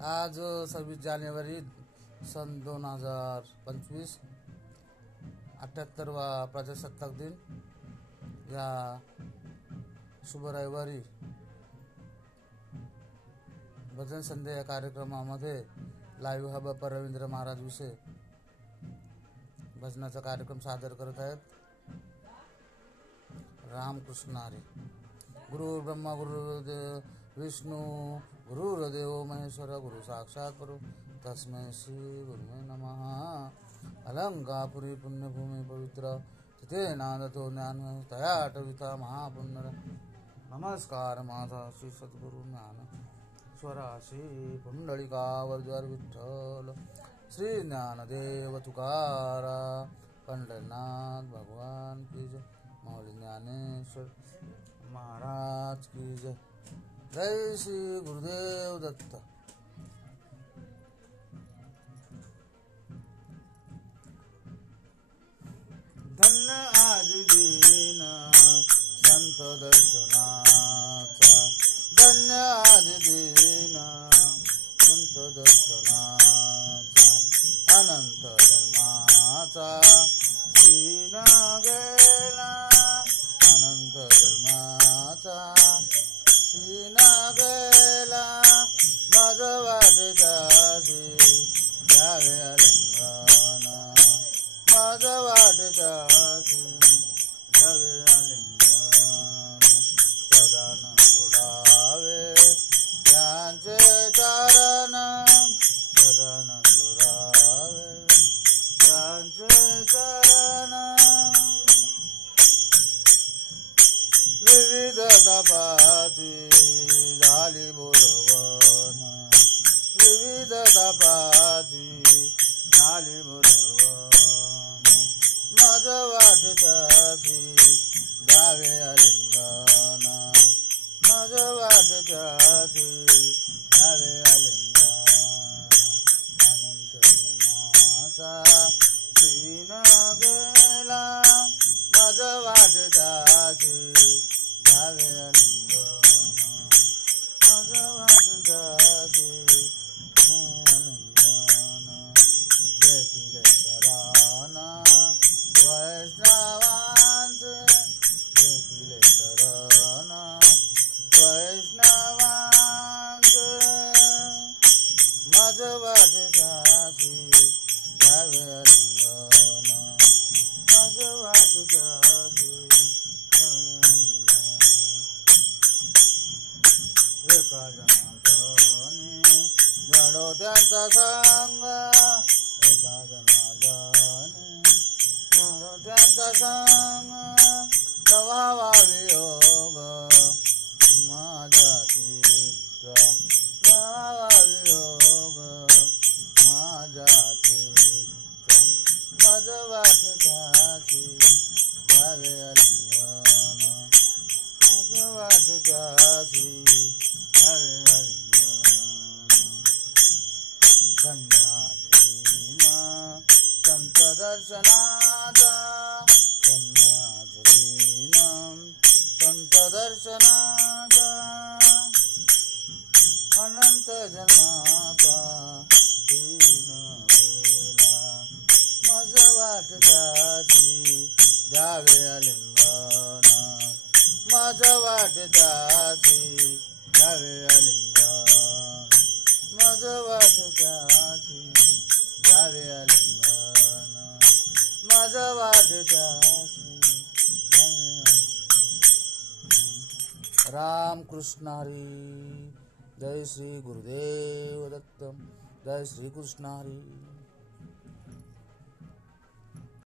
आज 26 जानेवारी सन 2025, 78वा प्रजासत्ताक दिन या शुभ रविवारी भजन संध्या या कार्यक्रमामध्ये लाईव्ह हा बाप्पा रवींद्र महाराज विषय भजनाचा कार्यक्रम सादर करत आहेत. रामकृष्ण हरी. गुरु ब्रह्मा गुरुदेव विष्णू गुरुर्देव महेश्वर गुरु साक्षात परु तस्मै श्री गुरुवे नमः. अलंकापुरी पुण्यभूमी पवित्र तिथे नांदतो ज्ञान तया आठविता महापुण्य. नमस्कार माझा श्री सद्गुरु ज्ञान स्वराशी पुंडलिकावर्जर विठ्ठल श्री ज्ञानदेव तुकारा पंढरनाथ भगवान की जय. मौली ज्ञानेश्वर महाराज की जय. जय श्री गुरुदेव दत्त. धन्य आज दिन संत दर्शनाचा, धन्य आज दिन संत दर्शनाचा, अनंत जन्माचा सीन गेला, अनंत जन्माचा सीन गेला. माझ वाटेच्याशी द्यावे आलिंगन, माझ वाटेच्याशी द्यावे आलिंगन. प्रदान सोडावे त्यांचे कारण, प्रदान सोडावे त्यांचे कारण. विविध तपाची झाली बोलवण, विविध तपाची झाली बोलवण. माझ वाटच्याशी द्यावे आलिंगन, माझ वाटच्याशी द्यावे आलिंगन. अनंत जन्माचा सीन गेला, माझ वाटच्याशी द्यावे आलिंगन, माझ वाटच्याशी आलिंगन. देखिले कराना वैष्णवांचे, देखिले कराना वैष्णवांचे. माझ वाटच्याशी द्यावे आलिंगन, माझ वाटच्याशी एका जनार्दनी घडो त्यांचा संग, एका जनार्दनी घडो त्यांचा संग. प्रभावा वियोग माझ्या चित्त, प्रभावा वियोग माझ्या चित्त. माझ वाटच्याशी द्यावे आलिंगन, माझ वाटच्याशी द्यावे आलिंगन. धन्याधीन संत दर्शनाचा, धन्याधीन संत दर्शनाचा, अनंत जन्माचा सीन गेला. माझ वाटच्याशी द्यावे आलिंगन, माझ वाटच्याशी द्यावे आलिंगन, माझ वाटच्याशी द्यावे आलिंगन, माझ वाटच्याशी द्यावे आलिंगन. रामकृष्ण हरी. जय श्री गुरुदेव दत्त. जय श्री कृष्ण हरी.